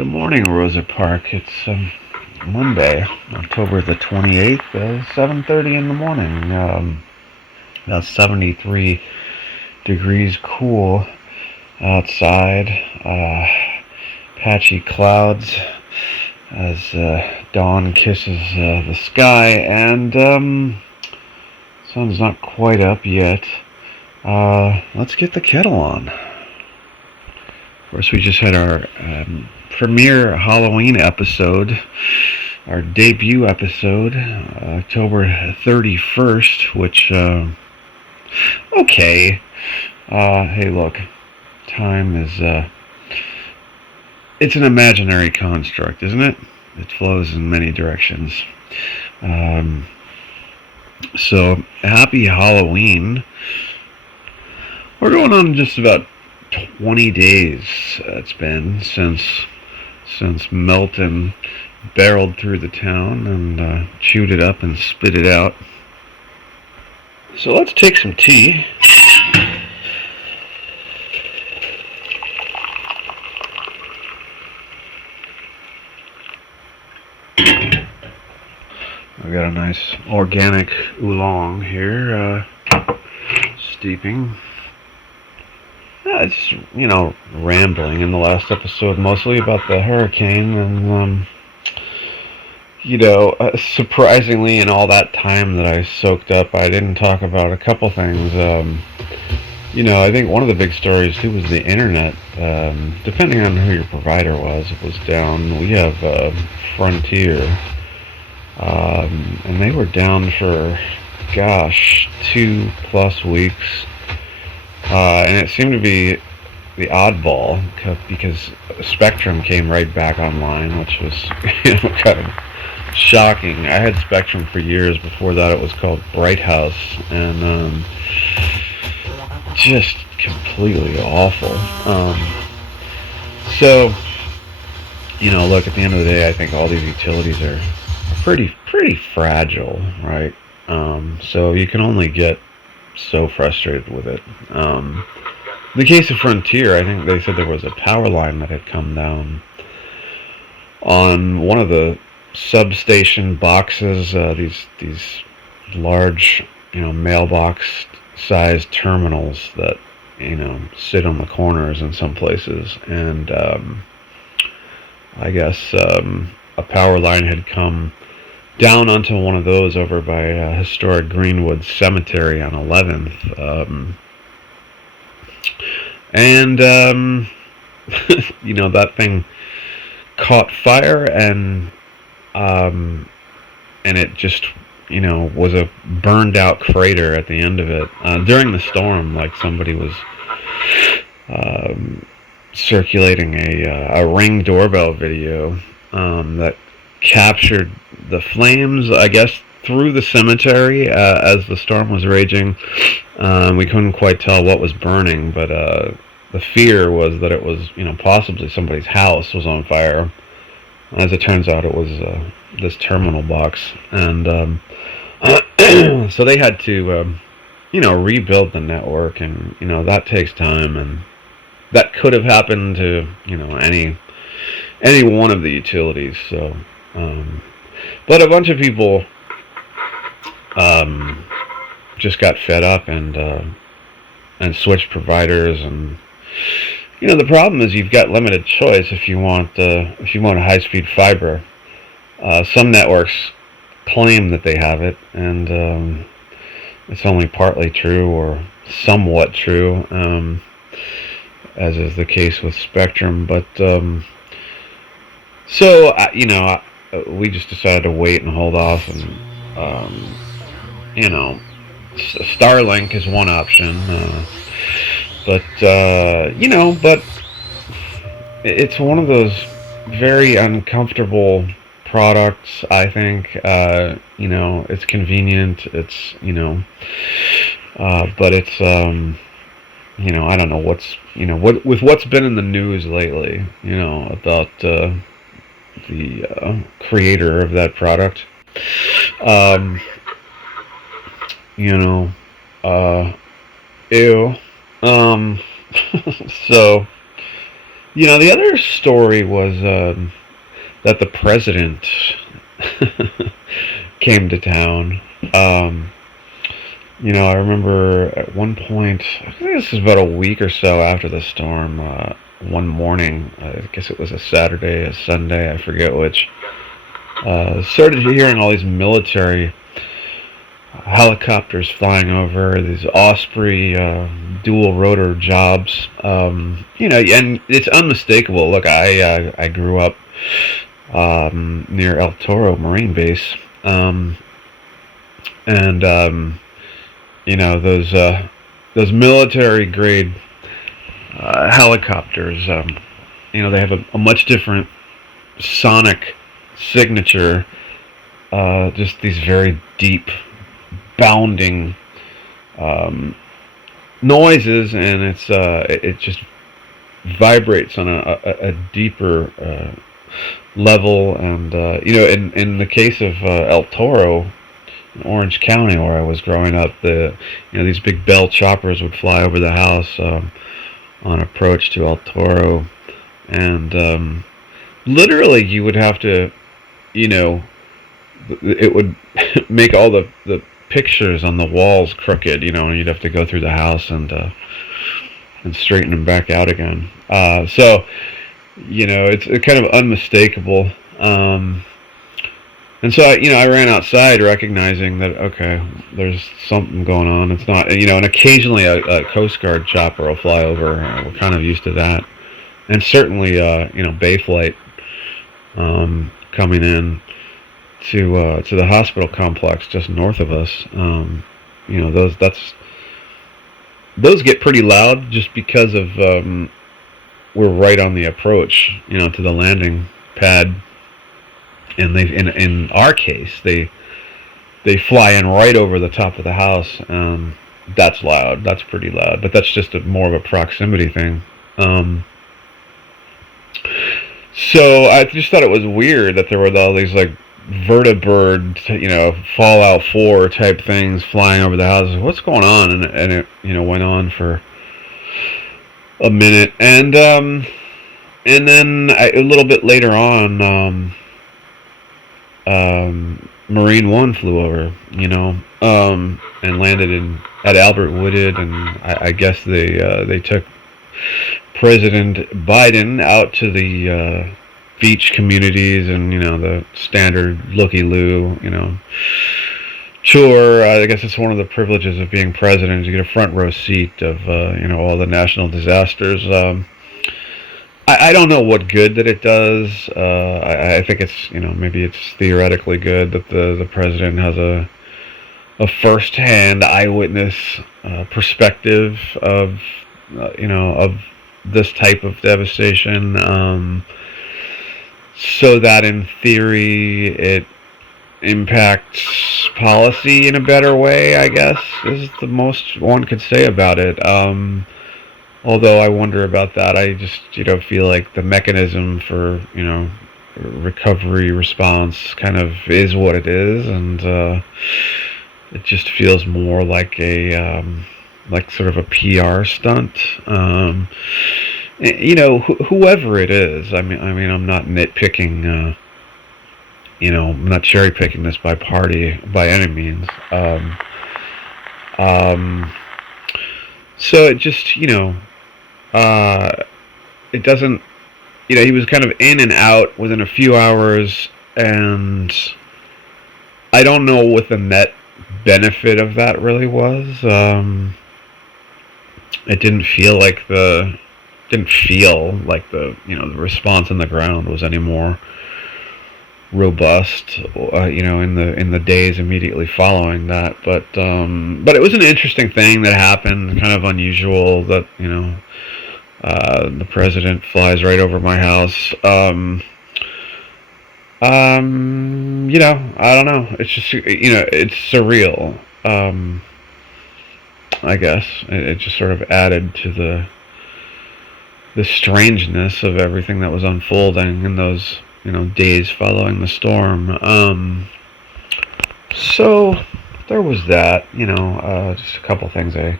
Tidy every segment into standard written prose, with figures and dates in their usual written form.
Good morning, Rosa Park. It's Monday, October the 28th, 7:30 in the morning. About 73 degrees cool outside. Patchy clouds as dawn kisses the sky, and sun's not quite up yet. Let's get the kettle on. Of course, we just had our premiere Halloween episode, our debut episode, October 31st, which, okay. Hey, look, time is, it's an imaginary construct, isn't it? It flows in many directions. So, happy Halloween. We're going on just about 20 days it's been since Melton barreled through the town and chewed it up and spit it out. So let's take some tea. I've got a nice organic oolong here, steeping. It's, rambling in the last episode mostly about the hurricane, and, surprisingly, in all that time that I soaked up, I didn't talk about a couple things. I think one of the big stories, too, was the internet. Depending on who your provider was, it was down. We have Frontier, and they were down for, 2+ weeks. And it seemed to be the oddball because Spectrum came right back online, which was kind of shocking. I had Spectrum for years. Before that, it was called Bright House, and just completely awful. So, look, at the end of the day, I think all these utilities are pretty fragile, right? So you can only get so frustrated with it. In the case of Frontier, I think they said there was a power line that had come down on one of the substation boxes, these large, mailbox-sized terminals that, sit on the corners in some places, and I guess a power line had come down onto one of those over by historic Greenwood Cemetery on 11th. And, that thing caught fire, and it just, was a burned out crater at the end of it. During the storm, like somebody was circulating a Ring doorbell video that captured the flames, I guess, through the cemetery as the storm was raging. We couldn't quite tell what was burning, but the fear was that it was, possibly somebody's house was on fire. As it turns out, it was this terminal box, and so they had to, rebuild the network, and that takes time, and that could have happened to any one of the utilities. So. But a bunch of people just got fed up and switched providers, and the problem is you've got limited choice if you want a high-speed fiber. Some networks claim that they have it, and it's only partly true or somewhat true, as is the case with Spectrum. But we just decided to wait and hold off, and Starlink is one option, but it's one of those very uncomfortable products. I think it's convenient. It's but it's I don't know what's with what's been in the news lately. About the creator of that product. Ew. So The other story was that the president came to town. Um, I remember at one point, I think this was about a week or so after the storm, one morning, I guess it was a Saturday, a Sunday, I forget which, started hearing all these military helicopters flying over, these Osprey dual rotor jobs. And it's unmistakable. Look, I grew up near El Toro Marine Base, and those military grade helicopters. They have a much different sonic signature. Just these very deep, bounding noises, and it just vibrates on a deeper level. And in the case of El Toro, in Orange County, where I was growing up, these big Bell choppers would fly over the house on approach to El Toro, and literally you would have to, it would make all the pictures on the walls crooked, and you'd have to go through the house and straighten them back out again. It's kind of unmistakable. And so I ran outside, recognizing that okay, there's something going on. It's not, and occasionally a Coast Guard chopper will fly over. We're kind of used to that, and certainly Bayflight coming in to the hospital complex just north of us. Those get pretty loud just because of we're right on the approach, to the landing pad, and they in our case they fly in right over the top of the house. That's loud. That's pretty loud, but that's just more of a proximity thing. So I just thought it was weird that there were all these like vertibird, Fallout 4 type things flying over the houses. What's going on? And it went on for a minute, and then a little bit later on, Marine One flew over, and landed at Albert Wooded, and I guess they took President Biden out to the beach communities, and the standard looky-loo, tour. I guess it's one of the privileges of being president, is you get a front row seat of all the national disasters. I don't know what good that it does. I think it's maybe it's theoretically good that the president has a first-hand eyewitness perspective of of this type of devastation. So that in theory it impacts policy in a better way, I guess, is the most one could say about it. Although I wonder about that. I just, feel like the mechanism for, recovery response kind of is what it is, and it just feels more like a, like sort of a PR stunt. Whoever it is, I mean, I'm not nitpicking, I'm not cherry picking this by party by any means. So it just, it doesn't, he was kind of in and out within a few hours, and I don't know what the net benefit of that really was. It didn't feel like the the response on the ground was any more robust, in the days immediately following that. But it was an interesting thing that happened, kind of unusual that the president flies right over my house. I don't know. It's just it's surreal. I guess it just sort of added to the strangeness of everything that was unfolding in those days following the storm. So there was that. Just a couple things I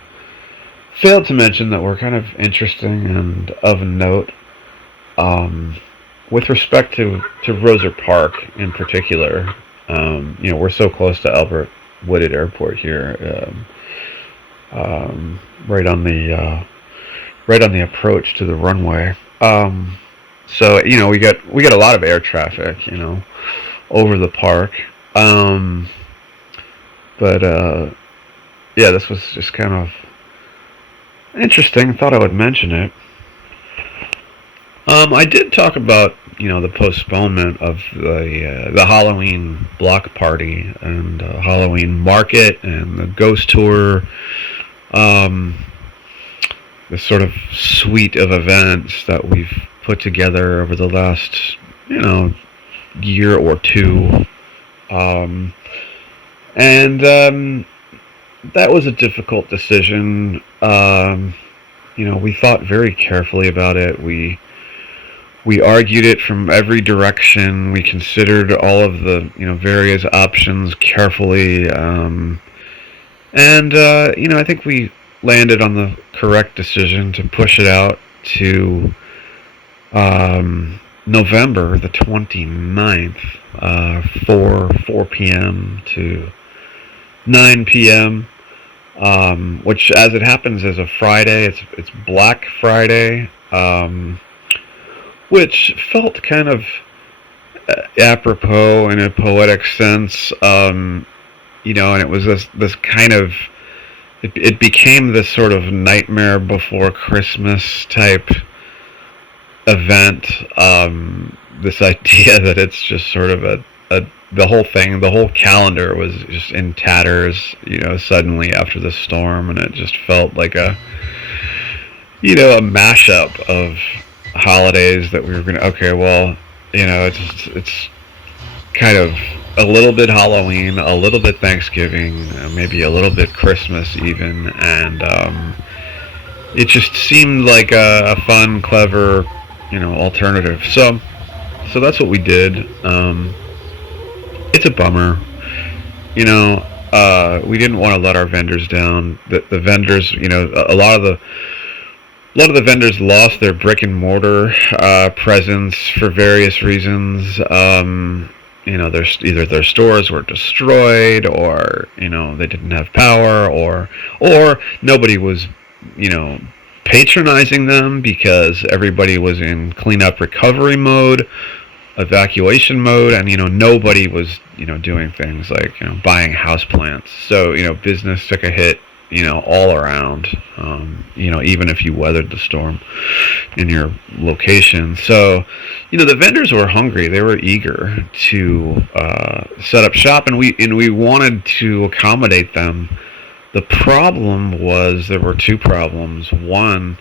failed to mention that were kind of interesting and of note. with respect to Roser Park in particular, we're so close to Albert Wooded Airport here, right on the approach to the runway. So we got a lot of air traffic, over the park. But yeah, this was just kind of interesting. Thought I would mention it. I did talk about the postponement of the Halloween block party and Halloween market and the ghost tour. The sort of suite of events that we've put together over the last year or two. And that was a difficult decision. We thought very carefully about it. We argued it from every direction. We considered all of the various options carefully, and I think we landed on the correct decision to push it out to November the 29th, 4 p.m. to 9 p.m., which, as it happens, is a Friday. It's Black Friday, which felt kind of apropos in a poetic sense, and it was this kind of, it became this sort of Nightmare Before Christmas type event. This idea that it's just sort of the whole thing, the whole calendar was just in tatters, suddenly after the storm, and it just felt like a mashup of holidays that we were it's kind of a little bit Halloween, a little bit Thanksgiving, maybe a little bit Christmas even, and it just seemed like a fun, clever, alternative. So that's what we did. It's a bummer, we didn't want to let our vendors down. The vendors, a lot of the vendors lost their brick and mortar presence for various reasons. Their stores were destroyed, or they didn't have power, or nobody was patronizing them because everybody was in cleanup recovery mode, evacuation mode, and nobody was doing things like buying house plants. So business took a hit all around, even if you weathered the storm in your location. So, the vendors were hungry. They were eager to set up shop, and we wanted to accommodate them. The problem was, there were two problems. One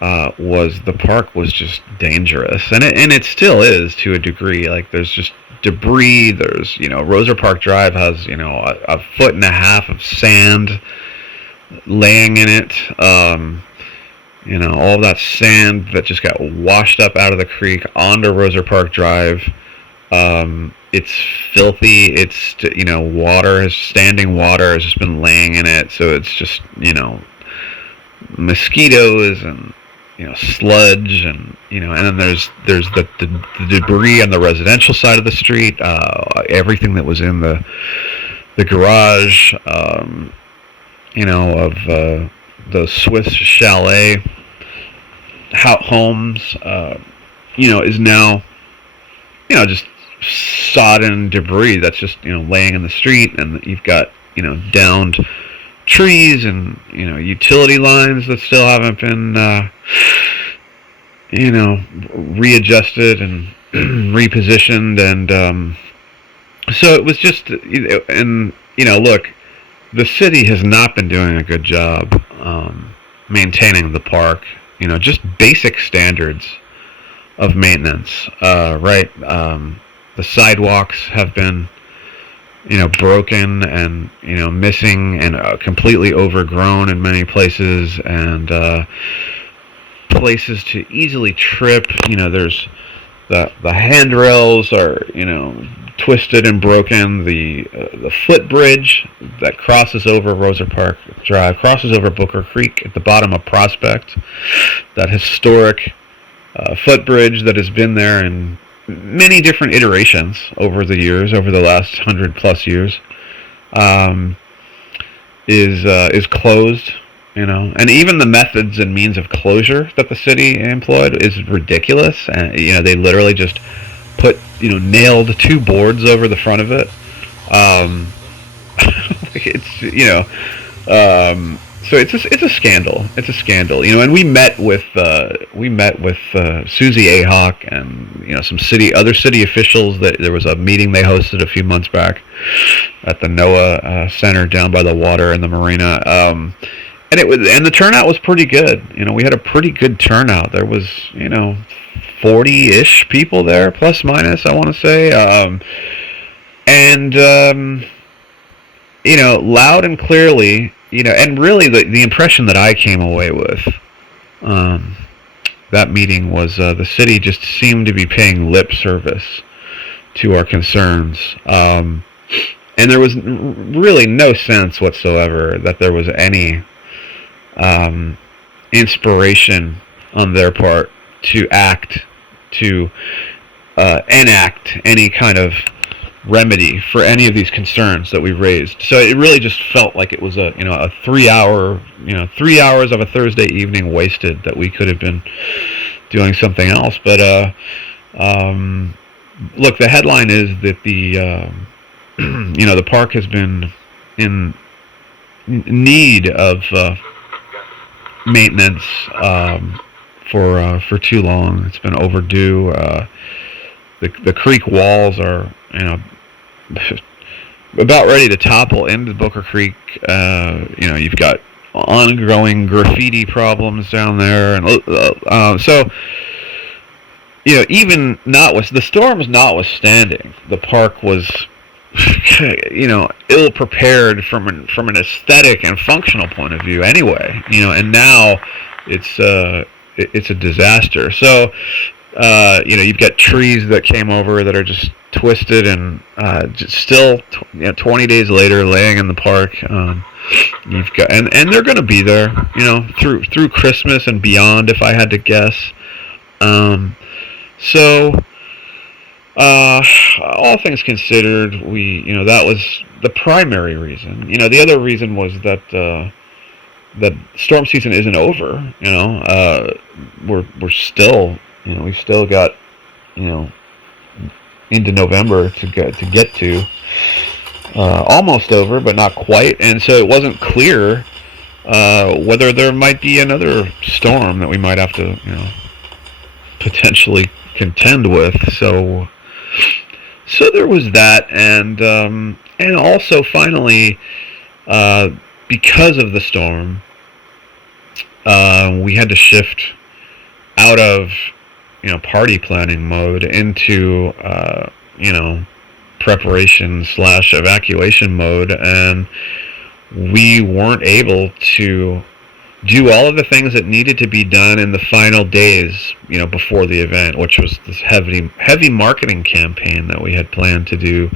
was the park was just dangerous, and it still is to a degree. Like, there's just debris. There's Roser Park Drive has a foot and a half of sand laying in it. All of that sand that just got washed up out of the creek onto Roser Park Drive. It's filthy. It's standing water has just been laying in it, so it's just mosquitoes and sludge, and and then there's the debris on the residential side of the street. Everything that was in the garage, of the Swiss Chalet homes, is now just sodden debris that's just laying in the street, and you've got downed trees and utility lines that still haven't been readjusted and repositioned, and so it was just, and look, the city has not been doing a good job maintaining the park. Just basic standards of maintenance, right? The sidewalks have been broken and missing and completely overgrown in many places, and places to easily trip. There's the handrails are twisted and broken. The footbridge that crosses over Roser Park Drive, crosses over Booker Creek at the bottom of Prospect, that historic footbridge that has been there in many different iterations over the years, over the last 100+ years, um, is closed. And even the methods and means of closure that the city employed is ridiculous. And they literally just put nailed two boards over the front of it. It's so it's a scandal. It's a scandal. And we met with Susie Ahawk and some other city officials. That there was a meeting they hosted a few months back at the NOAA Center down by the water in the marina. And the turnout was pretty good. We had a pretty good turnout. There was 40-ish people there, plus minus, I want to say. Loud and clearly, and really the impression that I came away with that meeting was the city just seemed to be paying lip service to our concerns. And there was really no sense whatsoever that there was any inspiration on their part to enact any kind of remedy for any of these concerns that we raised. So it really just felt like it was a 3 hours of a Thursday evening wasted that we could have been doing something else. But look, the headline is that the the park has been in need of maintenance for too long. It's been overdue. The creek walls are about ready to topple into Booker Creek. You've got ongoing graffiti problems down there, and so even the storms notwithstanding, the park was ill prepared from an aesthetic and functional point of view anyway. And now it's a disaster. So you've got trees that came over that are just twisted and just still 20 days later laying in the park. You've got and they're going to be there through Christmas and beyond, if I had to guess. So all things considered, that was the primary reason. The other reason was that the storm season isn't over. We're still we've still got into November to get to, almost over, but not quite. And so it wasn't clear whether there might be another storm that we might have to potentially contend with. So there was that, and also finally, because of the storm, we had to shift out of party planning mode into preparation / evacuation mode, and we weren't able to do all of the things that needed to be done in the final days, before the event, which was this heavy marketing campaign that we had planned to do,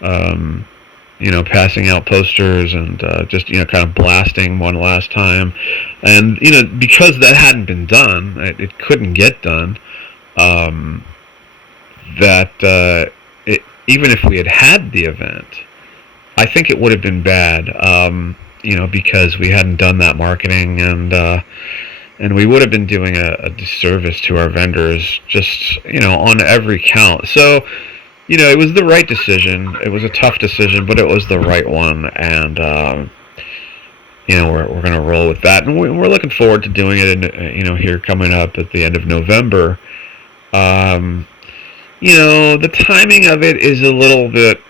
passing out posters and just kind of blasting one last time. And because that hadn't been done, it couldn't get done. Even if we had the event, I think it would have been bad. Because we hadn't done that marketing, and we would have been doing a disservice to our vendors, just on every count. So it was the right decision. It was a tough decision, but it was the right one, and we're going to roll with that, and we're looking forward to doing it here coming up at the end of November. The timing of it is a little bit,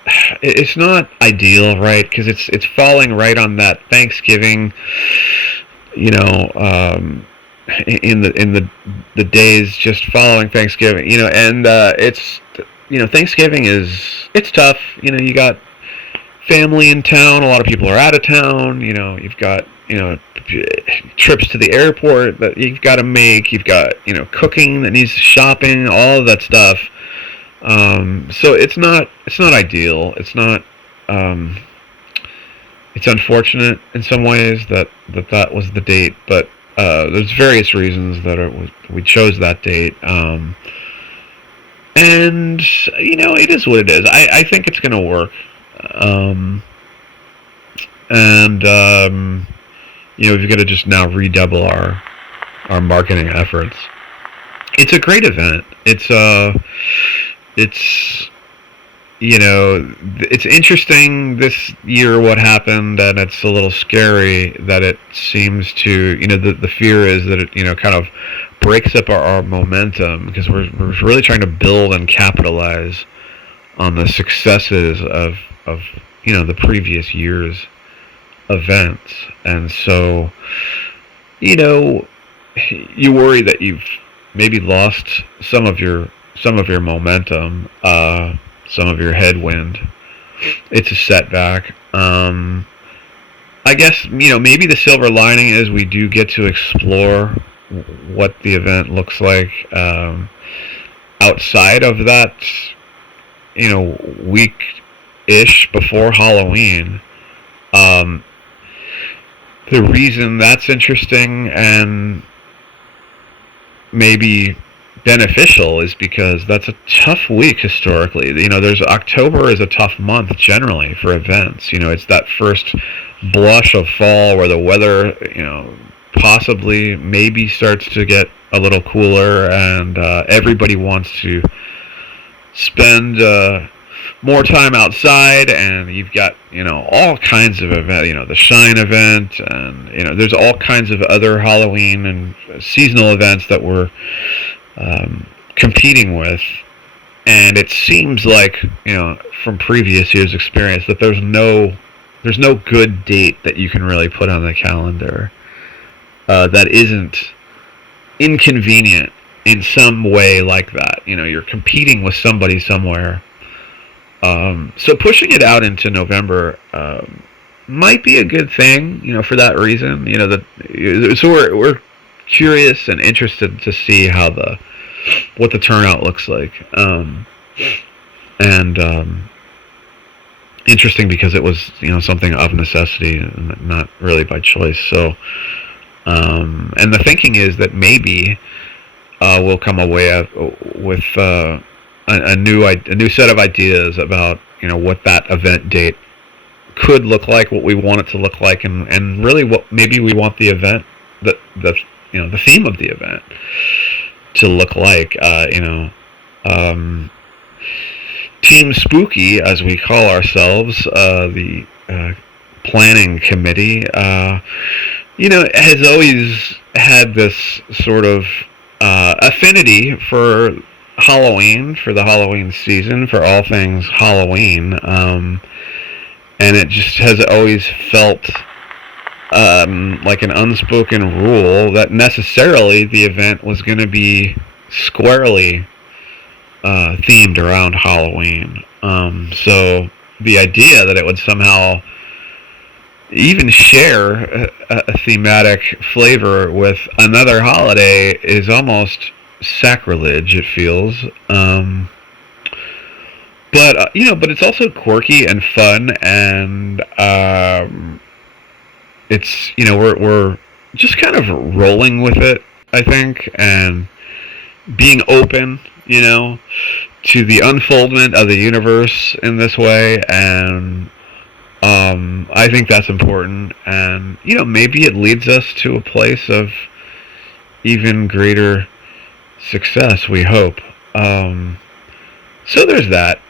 it's not ideal, right? Because it's falling right on that Thanksgiving, in the days just following Thanksgiving, and it's, Thanksgiving it's tough. You got family in town, a lot of people are out of town, you've got, trips to the airport that you've got to make, you've got, cooking that needs shopping, all of that stuff. So it's not ideal. It's not, it's unfortunate in some ways that was the date, but there's various reasons that we chose that date. And it is what it is. I think it's going to work. And we've got to just now redouble our marketing efforts. It's a great event. It's it's interesting this year what happened, and it's a little scary that it seems to, the fear is that it, kind of breaks up our momentum, because we're really trying to build and capitalize on the successes of the previous year's events. And so, you worry that you've maybe lost some of your momentum, some of your headwind. It's a setback. I guess, maybe the silver lining is we do get to explore what the event looks like outside of that, week-ish before Halloween. The reason that's interesting and maybe beneficial is because that's a tough week historically. There's October is a tough month generally for events. It's that first blush of fall where the weather, possibly maybe starts to get a little cooler, and everybody wants to spend more time outside, and you've got all kinds of events, the Shine event, and there's all kinds of other Halloween and seasonal events that we're competing with. And it seems like, from previous years' experience, that there's no good date that you can really put on the calendar that isn't inconvenient in some way like that. You're competing with somebody somewhere. So pushing it out into November might be a good thing, for that reason. So we're curious and interested to see what the turnout looks like, and interesting because it was something of necessity, not really by choice. So, and the thinking is that maybe we'll come away with a new set of ideas about what that event date could look like, what we want it to look like, and really what maybe we want the event, the theme of the event to look like. Team Spooky, as we call ourselves, the planning committee, has always had this sort of affinity for Halloween, for the Halloween season, for all things Halloween, and it just has always felt like an unspoken rule that necessarily the event was going to be squarely themed around Halloween. So the idea that it would somehow even share a thematic flavor with another holiday is almost sacrilege, it feels. But it's also quirky and fun, and it's we're just kind of rolling with it, I think, and being open, to the unfoldment of the universe in this way, and I think that's important, and maybe it leads us to a place of even greater success, we hope. So there's that.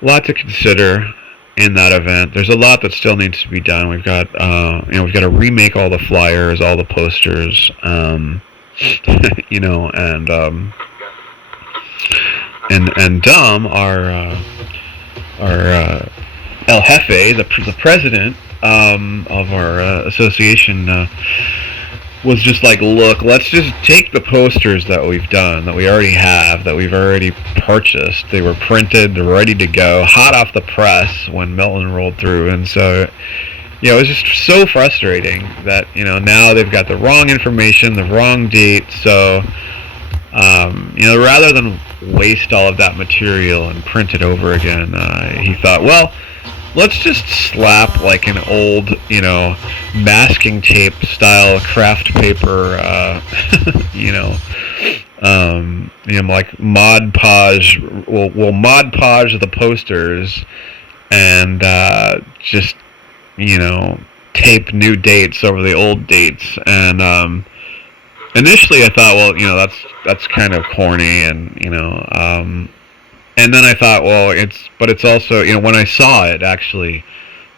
Lot to consider in that event. There's a lot that still needs to be done. We've got we've got to remake all the flyers, all the posters, and Dom, our El Jefe, the president of our association, was just like, look, let's just take the posters that we've done, that we already have, that we've already purchased. They were printed, they're ready to go, hot off the press when Milton rolled through. And so, it was just so frustrating that, now they've got the wrong information, the wrong date. So, rather than waste all of that material and print it over again, he thought, well, let's just slap like an old, masking tape style craft paper, like Mod Podge. We'll Mod Podge the posters and just, tape new dates over the old dates. And initially I thought, well, that's kind of corny, and then I thought, well, it's also, when I saw it actually,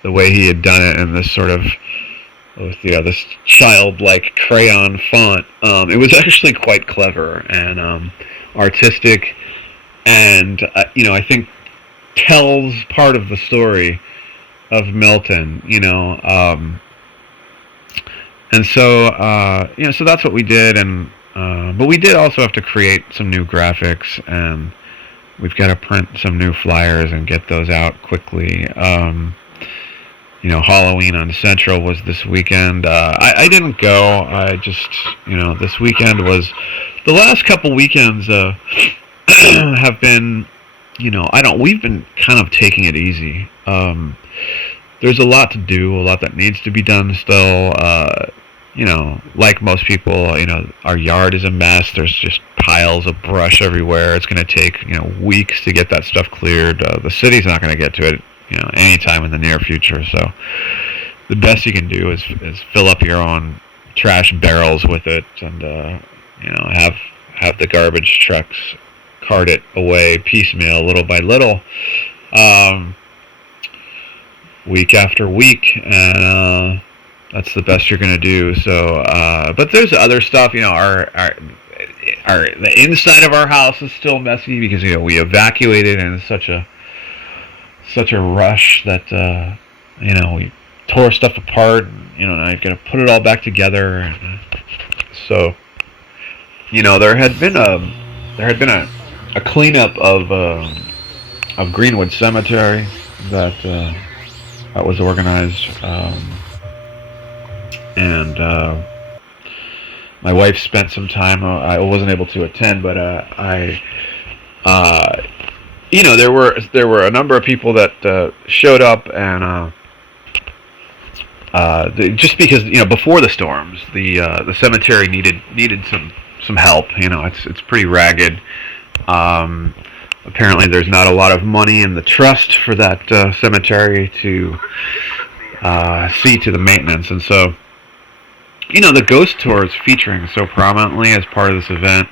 the way he had done it in this sort of, with, this childlike crayon font, it was actually quite clever and artistic, and I think tells part of the story of Milton, and so so that's what we did, and but we did also have to create some new graphics, and we've got to print some new flyers and get those out quickly. Halloween on Central was this weekend. I didn't go. I just, this weekend was, the last couple weekends have been, we've been kind of taking it easy. There's a lot to do, a lot that needs to be done still. Like most people, our yard is a mess. There's just piles of brush everywhere. It's going to take, weeks to get that stuff cleared. The city's not going to get to it, anytime in the near future. So the best you can do is fill up your own trash barrels with it, and have the garbage trucks cart it away piecemeal, little by little, week after week, and that's the best you're gonna do. So, but there's other stuff. The inside of our house is still messy because we evacuated in such a rush that we tore stuff apart. Now you've got to put it all back together. And, so, there had been a cleanup of Greenwood Cemetery that was organized. And my wife spent some time. I wasn't able to attend, but there were a number of people that showed up, and just because before the storms, the cemetery needed some help. It's pretty ragged. Apparently, there's not a lot of money in the trust for that cemetery to see to the maintenance, and so. The ghost tour is featuring so prominently as part of this event.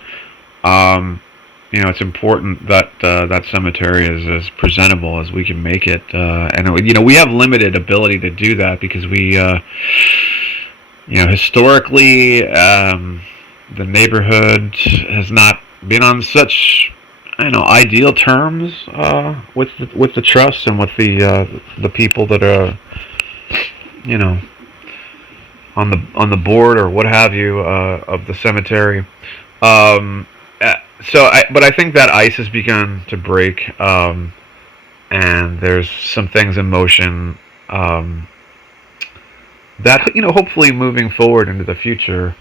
It's important that that cemetery is as presentable as we can make it. And we have limited ability to do that because we, historically, the neighborhood has not been on such, ideal terms with the trust and with the people that are, on the board or what have you of the cemetery. But I think that ice has begun to break, and there's some things in motion that hopefully moving forward into the future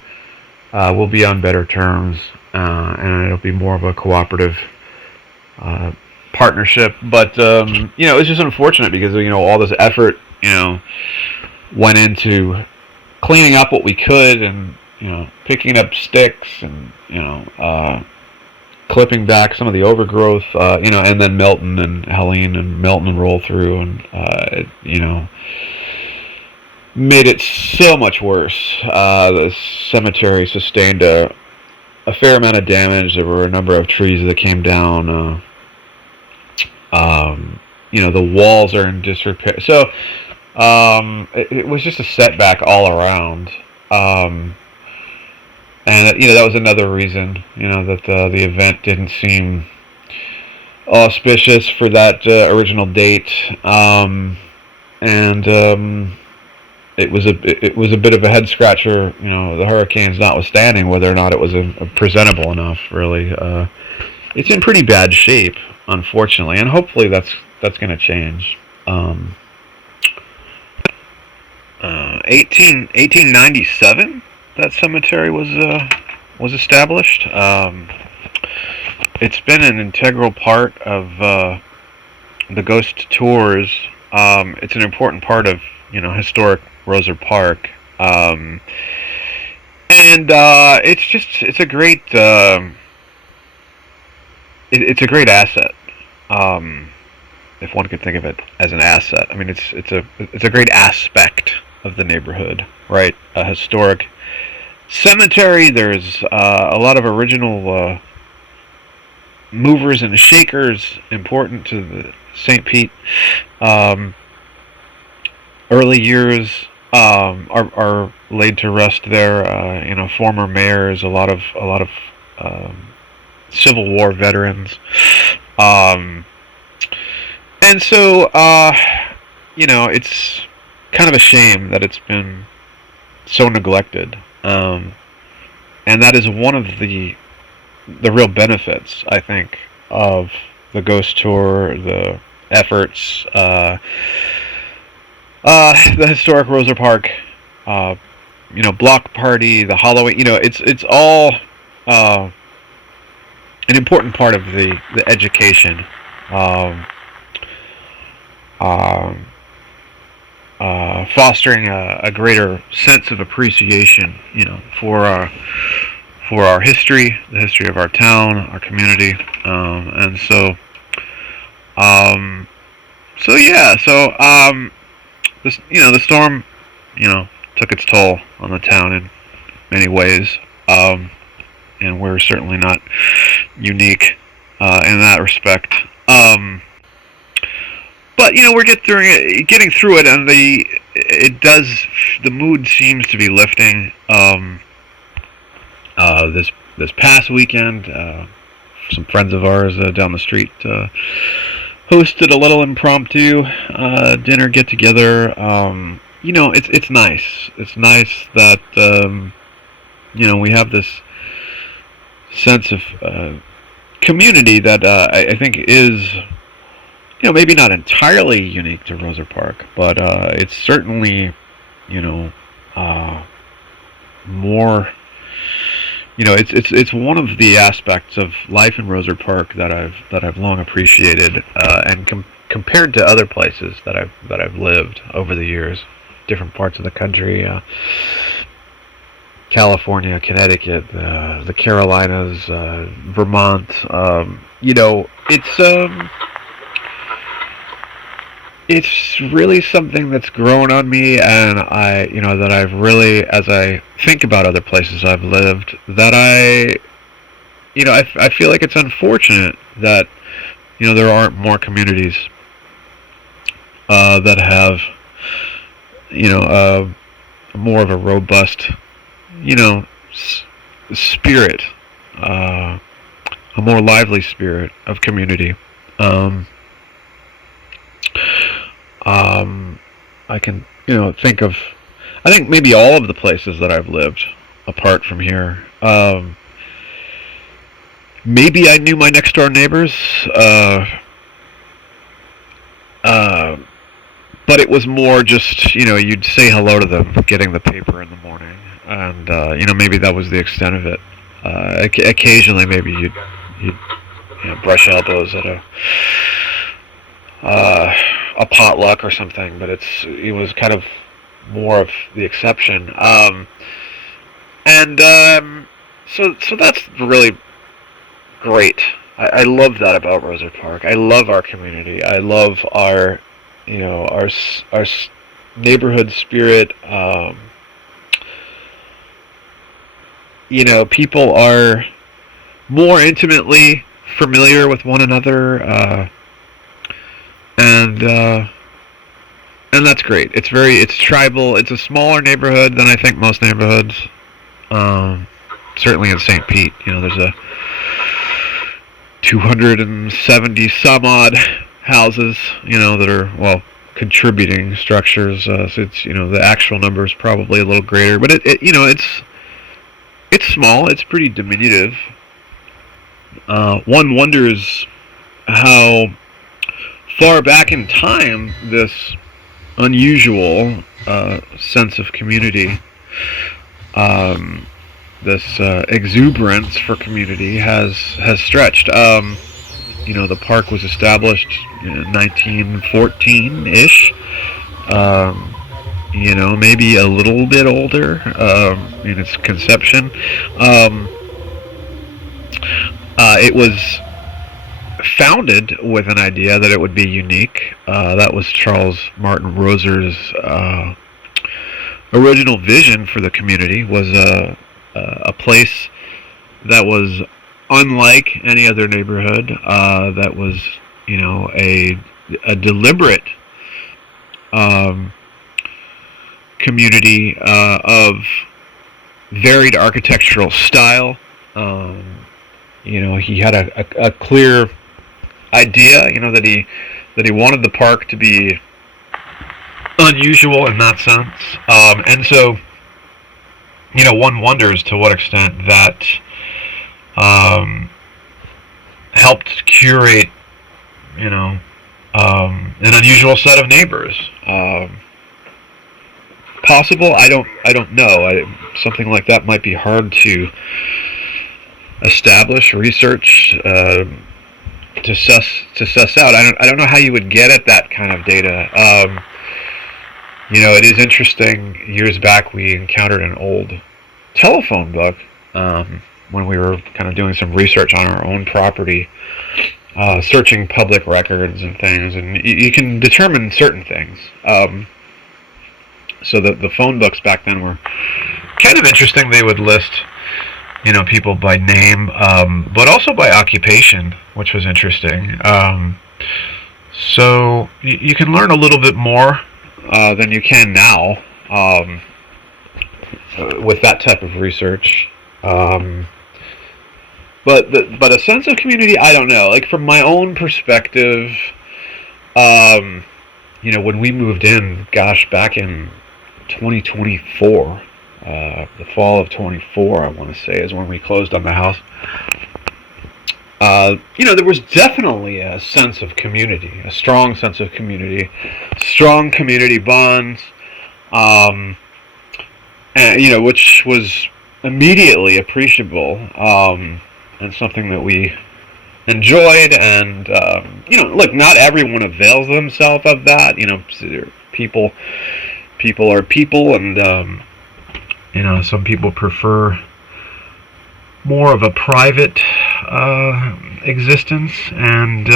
we'll be on better terms, and it'll be more of a cooperative partnership. But it's just unfortunate because all this effort went into cleaning up what we could, and picking up sticks, and clipping back some of the overgrowth, and then Milton and Helene and Milton roll through, and it made it so much worse. The cemetery sustained a fair amount of damage. There were a number of trees that came down. The walls are in disrepair. So it was just a setback all around, and that was another reason that the event didn't seem auspicious for that original date, and it was a bit of a head scratcher, the hurricanes notwithstanding, whether or not it was presentable enough. Really, it's in pretty bad shape, unfortunately, and hopefully that's going to change. 1897, that cemetery was established. It's been an integral part of the ghost tours It's an important part of historic Roser Park, and it's a great it's a great asset. Um, if one could think of it as an asset, I mean it's a great aspect of the neighborhood, right? A historic cemetery. There's a lot of original movers and shakers important to the St. Pete um, early years. Are laid to rest there. Former mayors, a lot of um, Civil War veterans, um, and so it's kind of a shame that it's been so neglected, and that is one of the real benefits, I think, of the ghost tour, the efforts, the historic Roser Park, uh, block party, the Halloween. It's all an important part of the education. Um, um, Fostering a greater sense of appreciation, for our history, the history of our town, our community, and um, so yeah, this the storm, took its toll on the town in many ways, and we're certainly not unique in that respect. But we're getting through it, and the mood seems to be lifting. This past weekend, some friends of ours down the street hosted a little impromptu dinner get together. It's nice. It's nice that we have this sense of community that I think is maybe not entirely unique to Roser Park, but it's certainly more. It's one of the aspects of life in Roser Park that I've long appreciated, and compared to other places that I've lived over the years, different parts of the country, California, Connecticut, the Carolinas, Vermont. It's really something that's grown on me, and that I've really, as I think about other places I've lived, that I feel like it's unfortunate that there aren't more communities that have more of a robust spirit, a more lively spirit of community. I can, think of, I think maybe all of the places that I've lived apart from here. Maybe I knew my next door neighbors, but it was more just, you'd say hello to them getting the paper in the morning, and, maybe that was the extent of it. Occasionally, maybe you'd brush elbows at a potluck or something, but it was kind of more of the exception. So that's really great. I love that about Roser Park. I love our community. I love our neighborhood spirit. People are more intimately familiar with one another. And that's great. It's tribal. It's a smaller neighborhood than I think most neighborhoods. Certainly in St. Pete, there's a 270 some odd houses, that are contributing structures. So it's the actual number is probably a little greater, but it's small. It's pretty diminutive. One wonders how far back in time this unusual sense of community, this exuberance for community has stretched. the park was established in 1914-ish. Maybe a little bit older in its conception. It was founded with an idea that it would be unique. That was Charles Martin Roser's original vision for the community, was a place that was unlike any other neighborhood, that was, a deliberate community of varied architectural style. He had a clear idea, that he wanted the park to be unusual in that sense, and so, one wonders to what extent that helped curate, an unusual set of neighbors. Possible? I don't know. Something like that might be hard to establish, research, to suss out. I don't know how you would get at that kind of data. It is interesting. Years back, we encountered an old telephone book when we were kind of doing some research on our own property, searching public records and things, and you can determine certain things. So the phone books back then were kind of interesting. They would list, people by name, but also by occupation, which was interesting. So you can learn a little bit more than you can now with that type of research. But a sense of community, I don't know. Like, from my own perspective, when we moved in, gosh, back in 2024, the fall of 24, I want to say, is when we closed on the house. There was definitely a sense of community, a strong sense of community, strong community bonds, and, which was immediately appreciable, and something that we enjoyed. And, look, not everyone avails themselves of that. People are people, and, some people prefer more of a private existence, and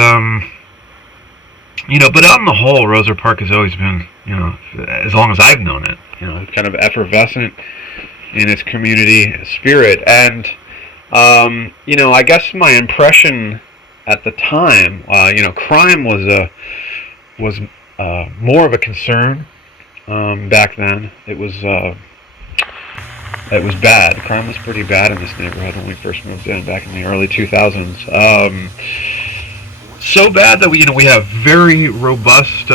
but on the whole, Roser Park has always been, as long as I've known it, kind of effervescent in its community spirit. And I guess my impression at the time, crime was more of a concern back then. It was bad. Crime was pretty bad in this neighborhood when we first moved in back in the early 2000s. So bad that we had a very robust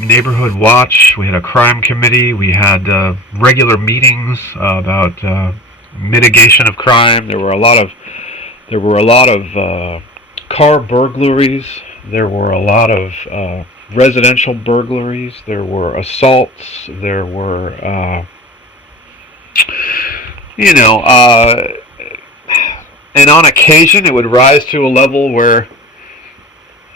neighborhood watch. We had a crime committee. We had regular meetings about mitigation of crime. There were a lot of car burglaries. There were a lot of residential burglaries. There were assaults. There were and on occasion it would rise to a level where,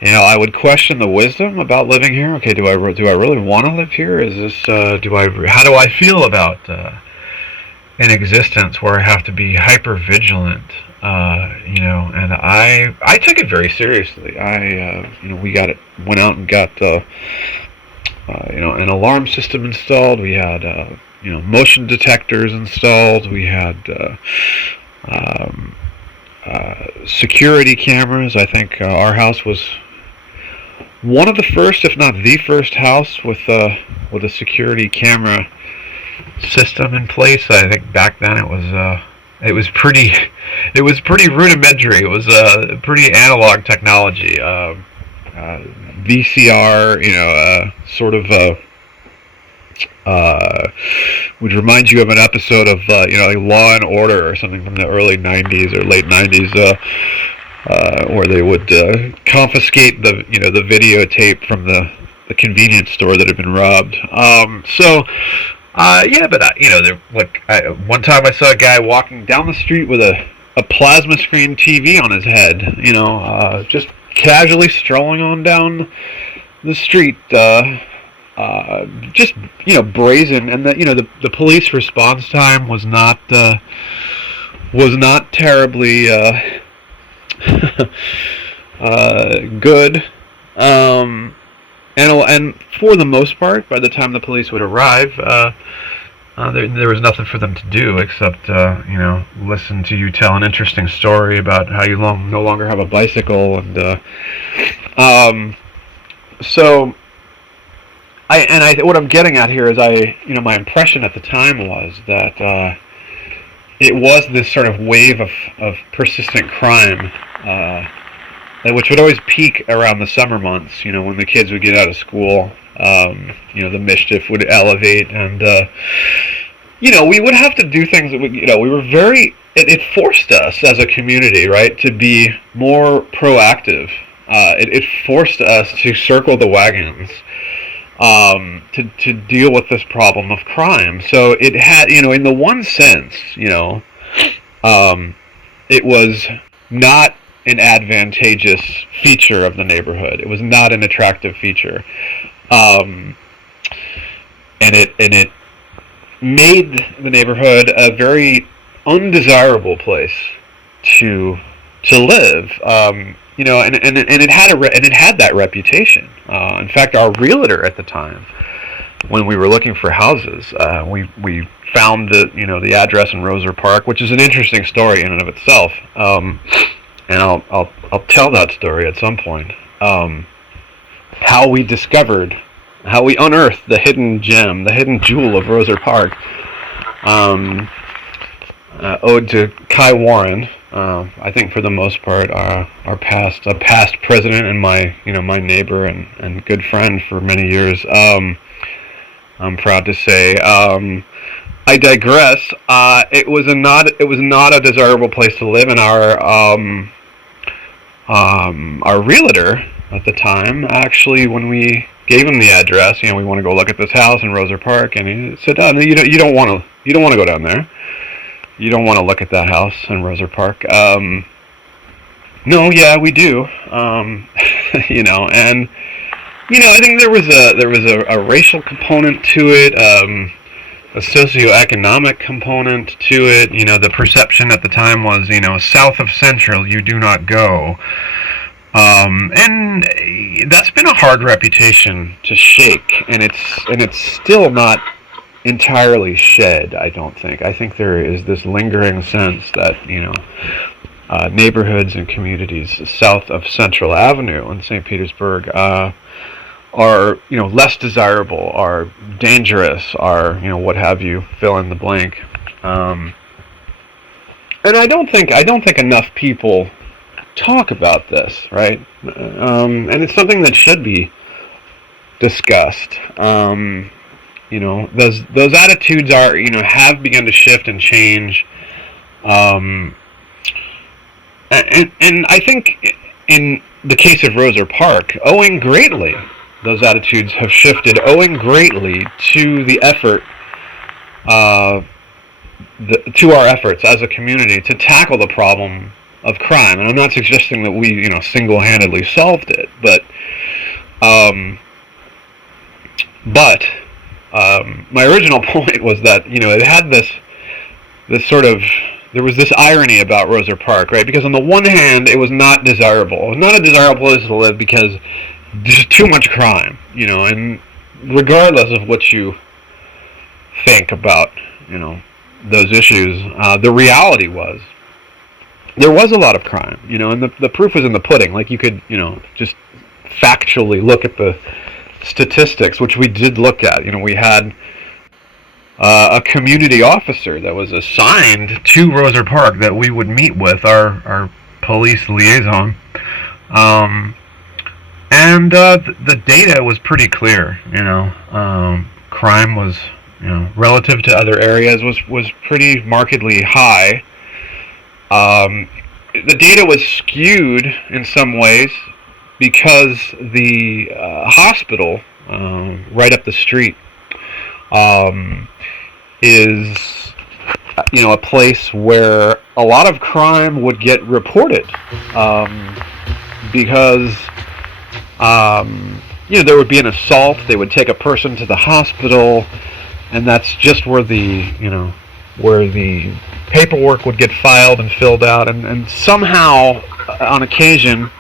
I would question the wisdom about living here. Okay, do I really want to live here? Is this, how do I feel about an existence where I have to be hyper vigilant? And I took it very seriously. We went out and got, an alarm system installed. We had, motion detectors installed. We had security cameras. I think our house was one of the first, if not the first house with a security camera system in place. I think back then it was pretty rudimentary. It was pretty analog technology. VCR, sort of would remind you of an episode of like Law and Order or something from the early 90s or late 90s, where they would confiscate the the videotape from the convenience store that had been robbed. But one time I saw a guy walking down the street with a a plasma screen TV on his head, just casually strolling on down the street, just brazen, and the police response time was not terribly good, and for the most part, by the time the police would arrive, there was nothing for them to do except listen to you tell an interesting story about how you no longer have a bicycle, and so what I'm getting at here is my impression at the time was that it was this sort of wave of persistent crime, which would always peak around the summer months, when the kids would get out of school. The mischief would elevate, and we would have to do things that we were it forced us as a community, right, to be more proactive. It forced us to circle the wagons, to deal with this problem of crime. So it had, in the one sense, it was not an advantageous feature of the neighborhood. It was not an attractive feature, and it made the neighborhood a very undesirable place to live. And it had that reputation. In fact, our realtor at the time, when we were looking for houses, we found the address in Roser Park, which is an interesting story in and of itself. And I'll tell that story at some point. How we unearthed the hidden gem, the hidden jewel of Roser Park, owed to Kai Warren. I think for the most part, a past president and my neighbor and good friend for many years. I'm proud to say. I digress. It was not a desirable place to live, and our realtor at the time, actually, when we gave him the address, we want to go look at this house in Roser Park, and he said, "Oh, no, you don't want to go down there. You don't want to look at that house in Roser Park." No, yeah, we do. And I think there was a racial component to it, a socioeconomic component to it. The perception at the time was, south of Central, you do not go. And that's been a hard reputation to shake, and it's still not entirely shed, I don't think. I think there is this lingering sense that, neighborhoods and communities south of Central Avenue in St. Petersburg are less desirable, are dangerous, are what have you, fill in the blank. And I don't think enough people talk about this, right? And it's something that should be discussed. Those attitudes are have begun to shift and change. And I think in the case of Roser Park, those attitudes have shifted, owing greatly to the effort, to our efforts as a community to tackle the problem of crime. And I'm not suggesting that we, single-handedly solved it, but my original point was that, it had this sort of, there was this irony about Roser Park, right? Because on the one hand, it was not desirable. It was not a desirable place to live because there's too much crime, and regardless of what you think about, those issues, the reality was there was a lot of crime, and the proof was in the pudding. Like, you could, just factually look at the statistics, which we did look at. We had a community officer that was assigned to Roser Park that we would meet with, our police liaison, and the data was pretty clear. Crime was, relative to other areas, was pretty markedly high. The data was skewed in some ways because the hospital right up the street is a place where a lot of crime would get reported, because there would be an assault. They would take a person to the hospital, and that's just where the paperwork would get filed and filled out, and somehow, on occasion,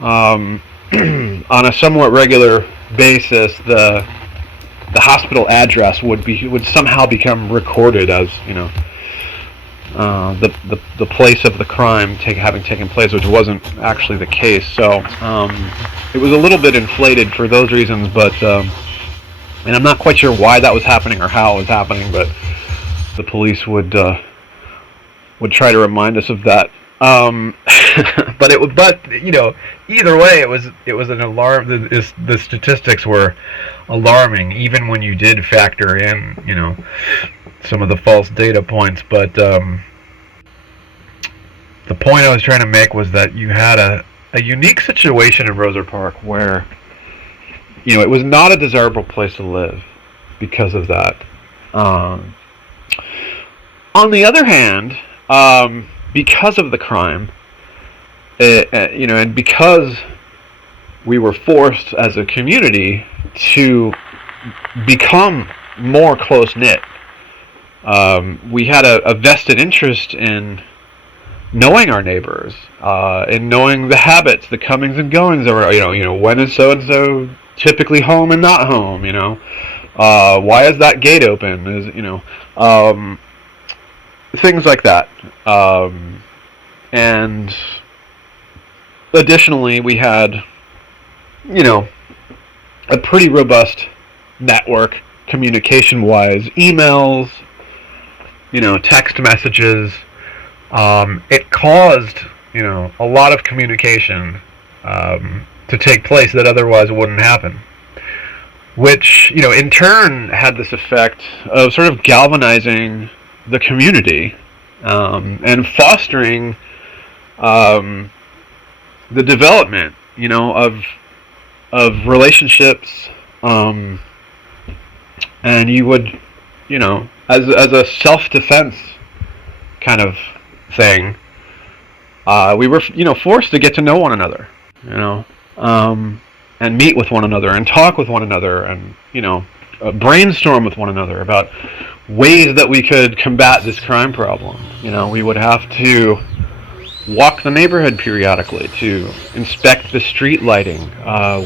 on a somewhat regular basis, the hospital address would somehow become recorded as the place of the crime having taken place, which wasn't actually the case. So it was a little bit inflated for those reasons, but and I'm not quite sure why that was happening or how it was happening, but the police would try to remind us of that. But either way, it was an alarm. The statistics were alarming, even when you did factor in some of the false data points. But the point I was trying to make was that you had a unique situation in Rosa Park where it was not a desirable place to live because of that. On the other hand, because of the crime, and because we were forced as a community to become more close-knit, we had a vested interest in knowing our neighbors, in knowing the habits, the comings and goings of when is so-and-so typically home and not home, why is that gate open, things like that. And additionally, we had, a pretty robust network communication-wise, emails, text messages. It caused, a lot of communication to take place that otherwise wouldn't happen, which, in turn had this effect of sort of galvanizing the community, and fostering the development, of relationships, and you would, as a self-defense kind of thing, we were, forced to get to know one another, and meet with one another and talk with one another and, brainstorm with one another about ways that we could combat this crime problem. We would have to walk the neighborhood periodically to inspect the street lighting,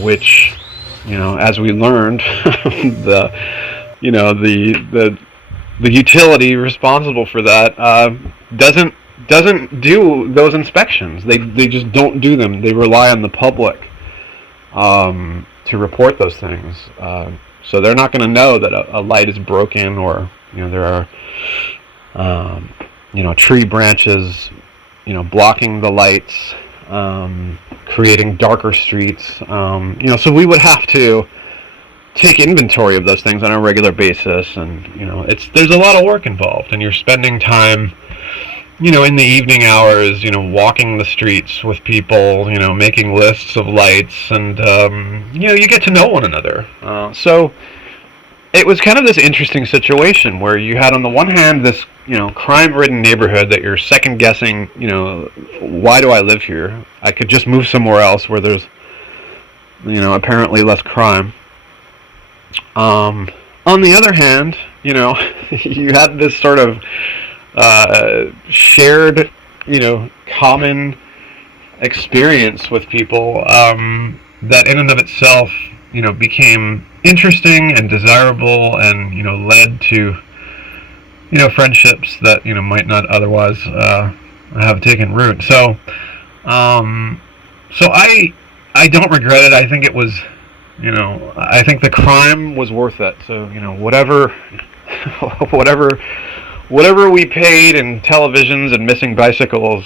which, as we learned, the utility responsible for that doesn't do those inspections. They just don't do them. They rely on the public to report those things. So they're not going to know that a light is broken, or there are tree branches blocking the lights, creating darker streets. So we would have to take inventory of those things on a regular basis, and there's a lot of work involved, and you're spending time in the evening hours, walking the streets with people, making lists of lights, and you get to know one another. So it was kind of this interesting situation where you had, on the one hand, this crime-ridden neighborhood that you're second-guessing, why do I live here? I could just move somewhere else where there's apparently less crime. On the other hand, you had this sort of shared, common experience with people that in and of itself, became interesting and desirable, and led to friendships that might not otherwise have taken root. So I don't regret it. I think it was, I think the crime was worth it. So whatever we paid in televisions and missing bicycles,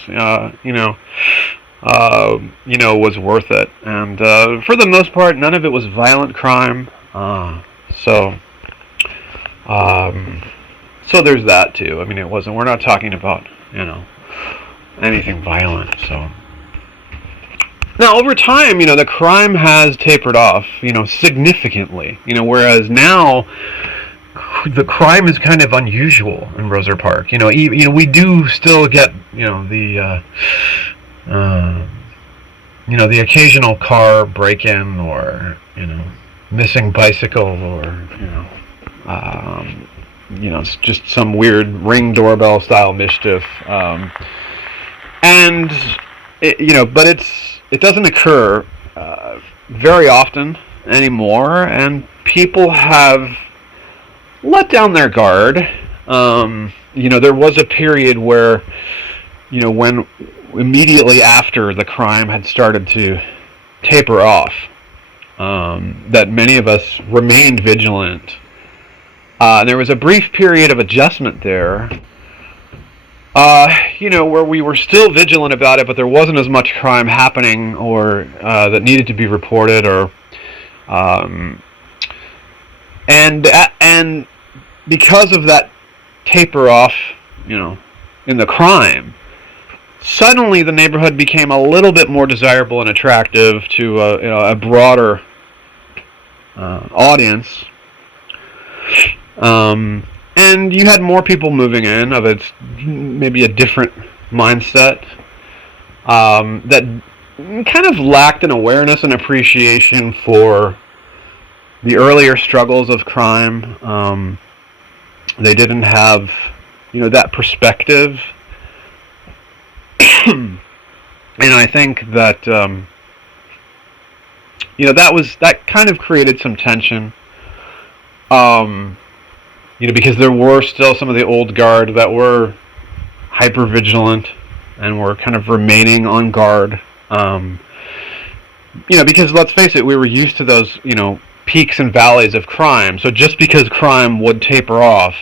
was worth it. And for the most part, none of it was violent crime. So there's that too. I mean, it wasn't. We're not talking about anything violent. So now over time, the crime has tapered off, significantly. Whereas now the crime is kind of unusual in Roser Park. We do still get the occasional car break-in, or missing bicycle, or it's just some weird Ring doorbell style mischief, and but it doesn't occur very often anymore, and people have let down their guard. There was a period where, when immediately after the crime had started to taper off, that many of us remained vigilant. There was a brief period of adjustment there, where we were still vigilant about it, but there wasn't as much crime happening, or that needed to be reported, or and because of that taper off, in the crime, suddenly the neighborhood became a little bit more desirable and attractive to a broader audience. And you had more people moving in of maybe a different mindset, that kind of lacked an awareness and appreciation for the earlier struggles of crime. They didn't have, that perspective. And I think that, that kind of created some tension. Because there were still some of the old guard that were hyper vigilant and were kind of remaining on guard. Because let's face it, we were used to those, peaks and valleys of crime. So just because crime would taper off,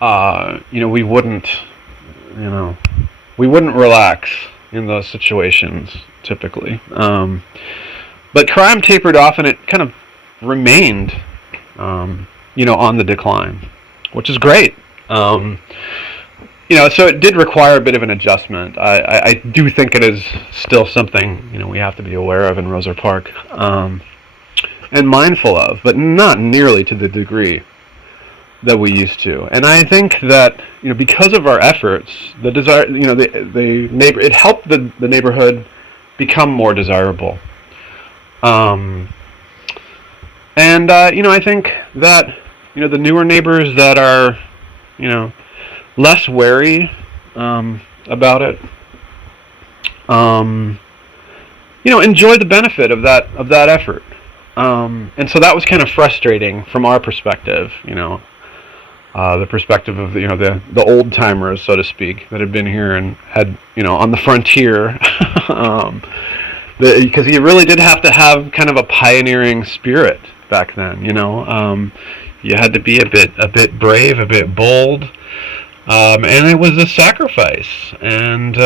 we wouldn't relax in those situations typically. But crime tapered off, and it kind of remained, on the decline, which is great. So it did require a bit of an adjustment. I do think it is still something, we have to be aware of in Roser Park, and mindful of, but not nearly to the degree that we used to. And I think that, because of our efforts, the desire, it helped the neighborhood become more desirable. I think that, the newer neighbors that are, less wary about it, enjoy the benefit of that effort. And so that was kind of frustrating from our perspective, the perspective of the old timers, so to speak, that had been here and had, on the frontier, because you really did have to have kind of a pioneering spirit back then. You had to be a bit brave, a bit bold, and it was a sacrifice, and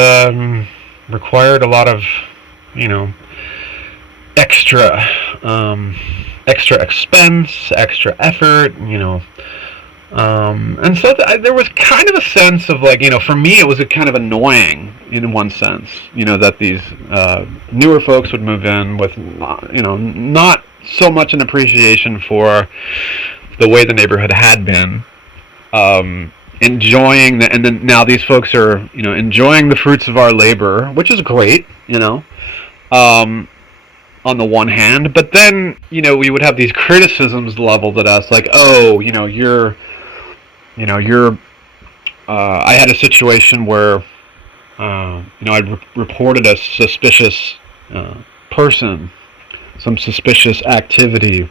required a lot of extra expense, extra effort, and so there was kind of a sense of for me it was kind of annoying in one sense, that these newer folks would move in with not so much an appreciation for the way the neighborhood had been, enjoying and then now these folks are enjoying the fruits of our labor, which is great, on the one hand, but then we would have these criticisms leveled at us, like, oh, you're I had a situation where I'd reported a suspicious person, some suspicious activity,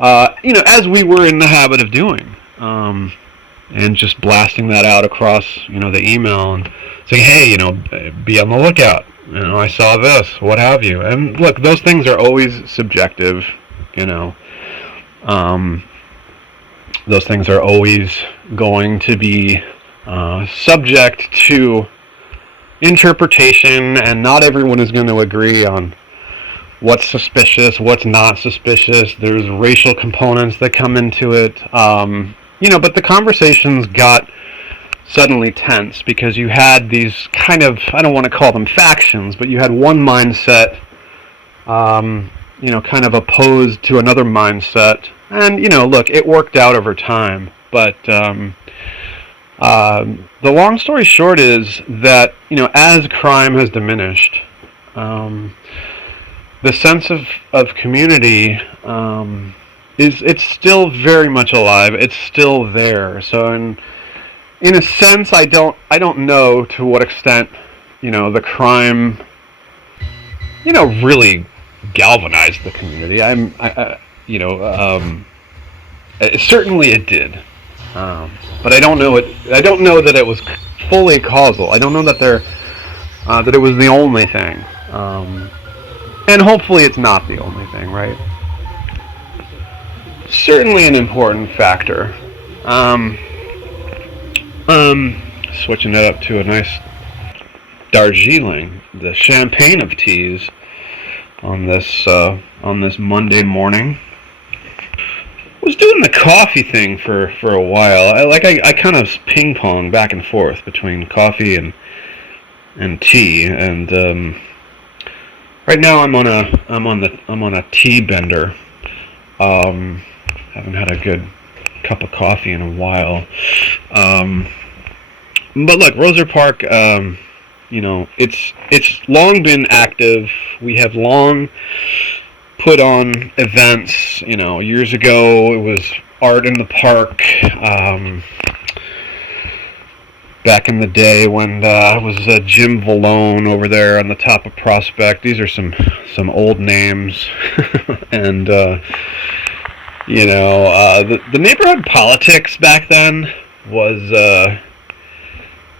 as we were in the habit of doing, and just blasting that out across the email and saying, hey, be on the lookout. I saw this, what have you. And look, those things are always subjective, those things are always going to be subject to interpretation, and not everyone is going to agree on what's suspicious, what's not suspicious. There's racial components that come into it, but the conversations got suddenly tense because you had these kind of, I don't want to call them factions, but you had one mindset, kind of opposed to another mindset, And, look, it worked out over time, but the long story short is that, as crime has diminished, the sense of community it's still very much alive. It's still there. So in a sense, I don't know to what extent, the crime, really galvanized the community. Certainly it did. But I don't know it. I don't know that it was fully causal. I don't know that that it was the only thing. And hopefully it's not the only thing, right? Certainly an important factor. Switching it up to a nice Darjeeling, the champagne of teas, on this Monday morning. Was doing the coffee thing for a while. I kind of ping pong back and forth between coffee and tea, and right now I'm on a tea bender. Haven't had a good cup of coffee in a while. But look, Roser Park, it's long been active. We have long put on events. Years ago it was art in the park. Back in the day when it was Jim Valone over there on the top of Prospect. These are some old names, and the neighborhood politics back then was a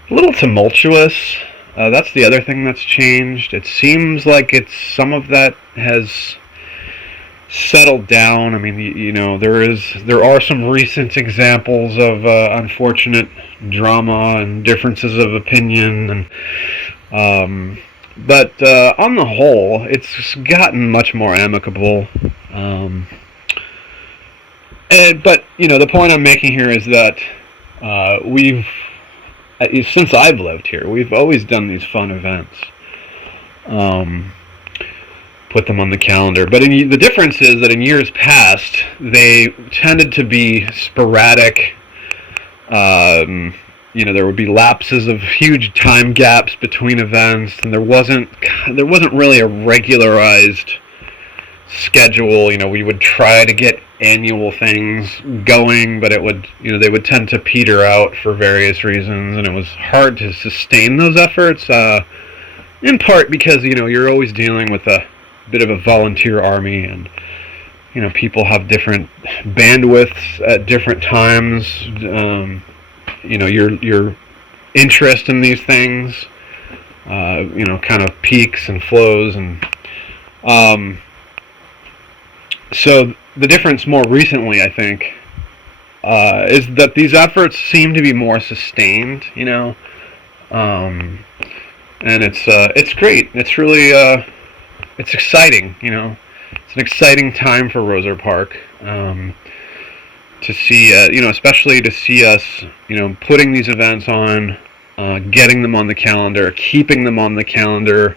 little tumultuous. That's the other thing that's changed. It seems like some of that has settled down. I mean, there are some recent examples of unfortunate drama and differences of opinion, but on the whole, it's gotten much more amicable. But the point I'm making here is that since I've lived here, we've always done these fun events. Put them on the calendar. But the difference is that in years past, they tended to be sporadic. There would be lapses of huge time gaps between events, and there wasn't really a regularized schedule. We would try to get annual things going, but they would tend to peter out for various reasons, and it was hard to sustain those efforts. In part because you're always dealing with a bit of a volunteer army, and people have different bandwidths at different times. Your interest in these things, kind of peaks and flows, and so the difference more recently, I think, is that these efforts seem to be more sustained. And it's great. It's really it's exciting. It's an exciting time for Roser Park. To see, especially to see us, putting these events on, getting them on the calendar, keeping them on the calendar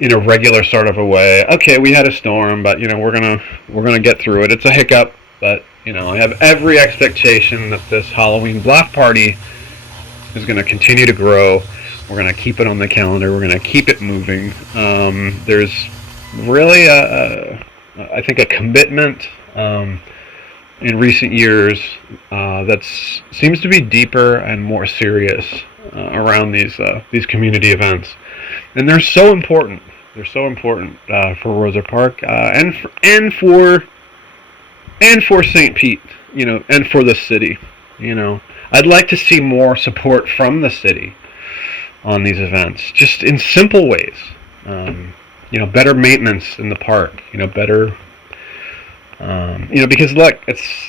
in a regular sort of a way. Okay, we had a storm, but we're gonna get through it. It's a hiccup, but I have every expectation that this Halloween block party is going to continue to grow. We're going to keep it on the calendar. We're going to keep it moving. There's really I think a commitment in recent years that seems to be deeper and more serious around these community events, and they're so important. They're so important for Roser Park and for St. Pete, and for the city. I'd like to see more support from the city on these events, just in simple ways. Better maintenance in the park. Better. Because look,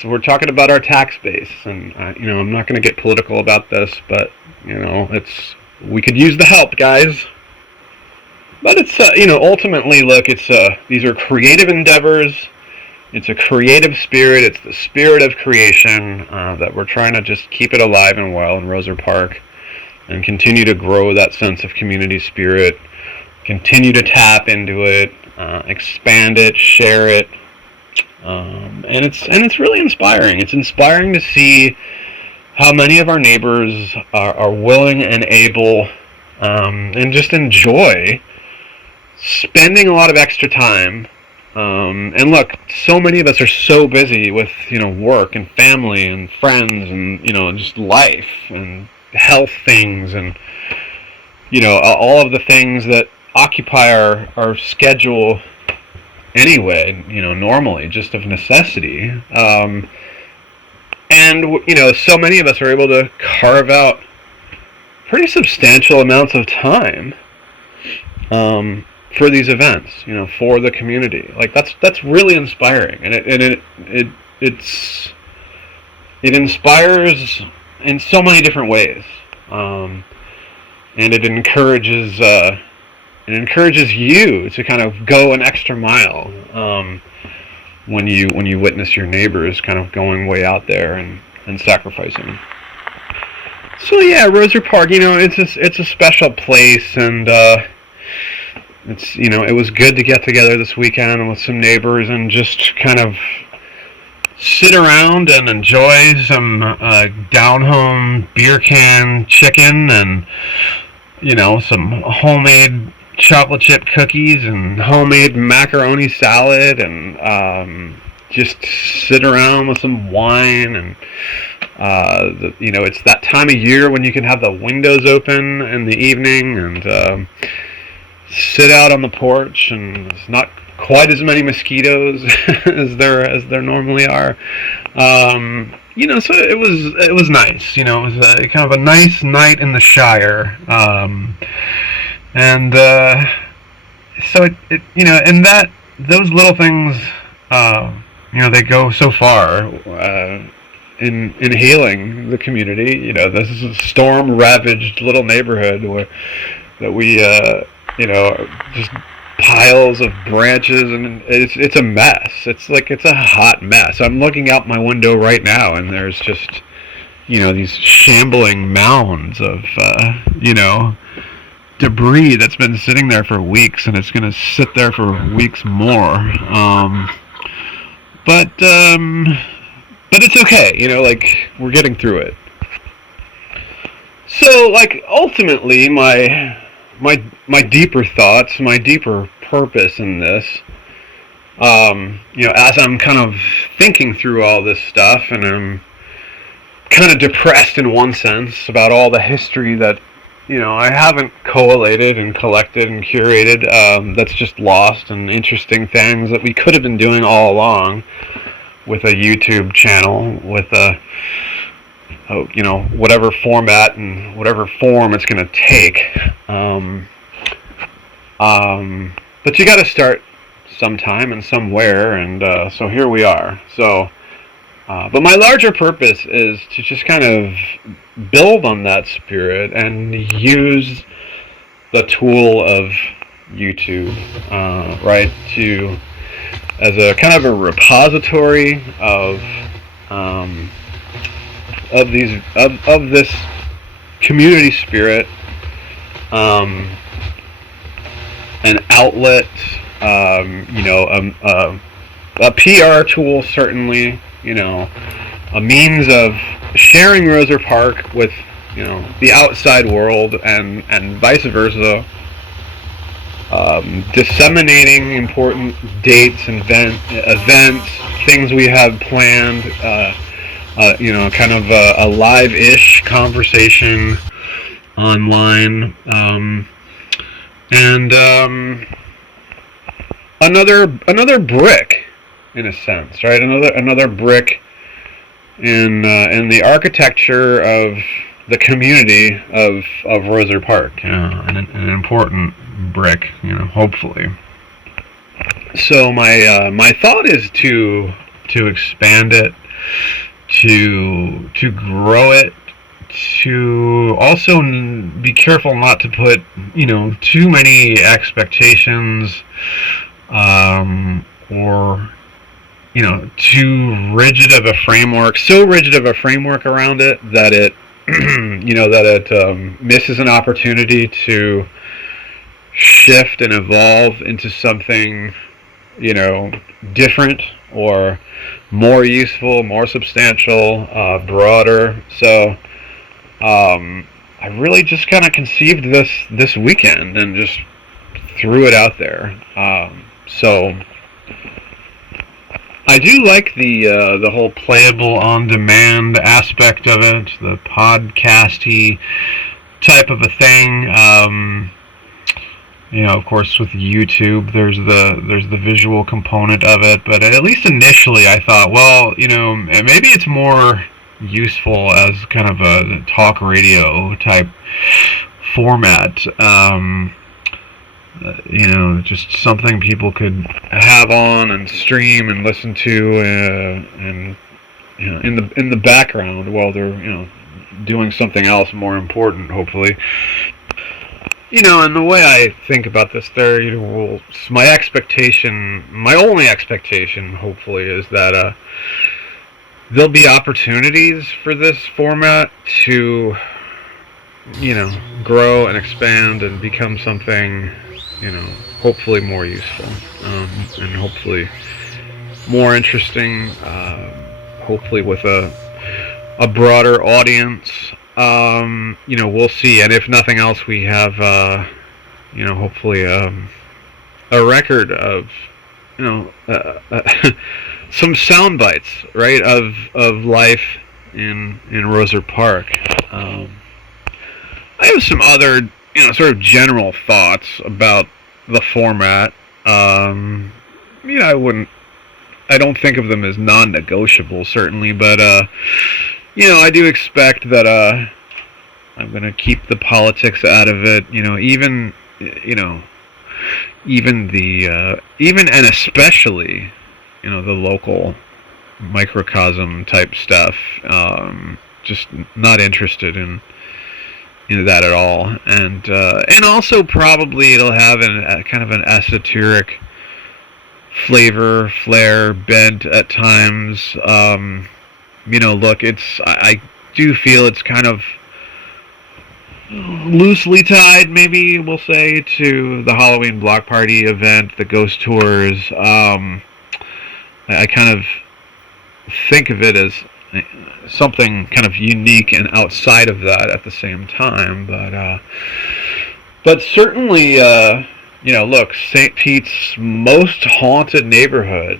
we're talking about our tax base, and I'm not going to get political about this, but we could use the help, guys. But it's ultimately, look, these are creative endeavors. It's a creative spirit. It's the spirit of creation that we're trying to just keep it alive and well in Roser Park, and continue to grow that sense of community spirit. Continue to tap into it, expand it, share it. And it's really inspiring. It's inspiring to see how many of our neighbors are willing and able, and just enjoy spending a lot of extra time. And look, so many of us are so busy with, work and family and friends and, just life and health things and, all of the things that occupy our schedule anyway, normally, just of necessity. And, so many of us are able to carve out pretty substantial amounts of time for these events, for the community. Like, that's really inspiring. And it inspires in so many different ways. And it encourages you to kind of go an extra mile when you witness your neighbors kind of going way out there and sacrificing. So yeah, Rosier Park, it's a special place, and it's it was good to get together this weekend with some neighbors and just kind of sit around and enjoy some down home beer can chicken and some homemade chocolate chip cookies and homemade macaroni salad, and just sit around with some wine. And it's that time of year when you can have the windows open in the evening and sit out on the porch, and it's not quite as many mosquitoes as there normally are. So it was nice. It was kind of a nice night in the Shire. And so it and that those little things, they go so far in healing the community. This is a storm-ravaged little neighborhood that we just piles of branches, and it's a mess. It's a hot mess. I'm looking out my window right now, and there's just these shambling mounds of debris that's been sitting there for weeks, and it's going to sit there for weeks more. But it's okay. We're getting through it. So, ultimately, my deeper thoughts, my deeper purpose in this, as I'm kind of thinking through all this stuff, and I'm kind of depressed in one sense about all the history that I haven't collated and collected and curated, that's just lost, and interesting things that we could have been doing all along with a YouTube channel, with whatever format and whatever form it's going to take. But you got to start sometime and somewhere, and so here we are. So, but my larger purpose is to just kind of build on that spirit and use the tool of YouTube, right, as a kind of a repository of this community spirit, an outlet, a PR tool, certainly, a means of sharing Rosier Park with, the outside world, and vice versa, disseminating important dates and events, things we have planned, kind of a live-ish conversation online, and another brick, in a sense, right? Another brick in the architecture of the community of Rosier Park, an important brick, hopefully. So my thought is to expand it, to grow it, to also be careful not to put too many expectations, or too rigid of a framework, around it that it misses an opportunity to shift and evolve into something different, or more useful, more substantial, broader. So I really just kind of conceived this weekend and just threw it out there. So I do like the whole playable on demand aspect of it, the podcasty type of a thing. Of course, with YouTube, there's the visual component of it, but at least initially, I thought, well, maybe it's more useful as kind of a talk radio type format. Just something people could have on and stream and listen to, and in the background while they're doing something else more important, hopefully. And the way I think about this, my only expectation, hopefully, is that there'll be opportunities for this format to, grow and expand and become something, hopefully more useful, and hopefully more interesting, hopefully with a broader audience. We'll see. And if nothing else, we have, hopefully a record of, some sound bites, right, of life in Roser Park. I have some other, sort of general thoughts about the format. I don't think of them as non-negotiable, certainly, but, I do expect that I'm going to keep the politics out of it. Even and especially, the local microcosm type stuff. Just not interested in that at all. And also probably it'll have a kind of an esoteric flair, bent at times. Look, I do feel it's kind of loosely tied, maybe we'll say, to the Halloween block party event, the ghost tours. I kind of think of it as something kind of unique and outside of that at the same time, but certainly, look, St. Pete's most haunted neighborhood.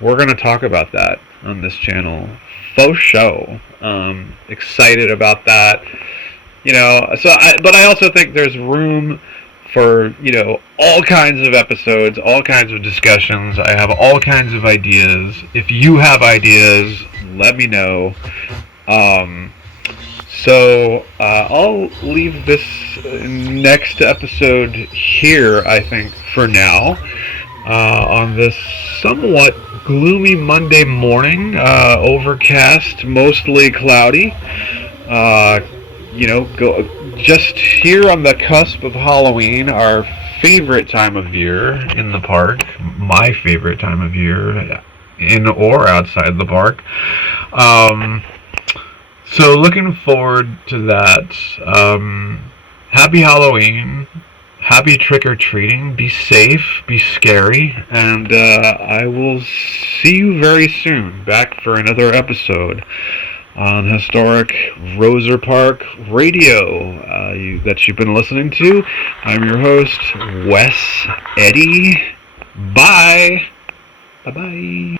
We're going to talk about that on this channel, faux show. Excited about that. But I also think there's room for, all kinds of episodes, all kinds of discussions. I have all kinds of ideas. If you have ideas, let me know. So I'll leave this next episode here, I think, for now, on this somewhat gloomy Monday morning, overcast, mostly cloudy. Just here on the cusp of Halloween, our favorite time of year in the park, my favorite time of year, in or outside the park. So looking forward to that. Happy Halloween. Happy trick-or-treating. Be safe. Be scary. And I will see you very soon, back for another episode on historic Roser Park Radio that you've been listening to. I'm your host, Wes Eddy. Bye. Bye-bye.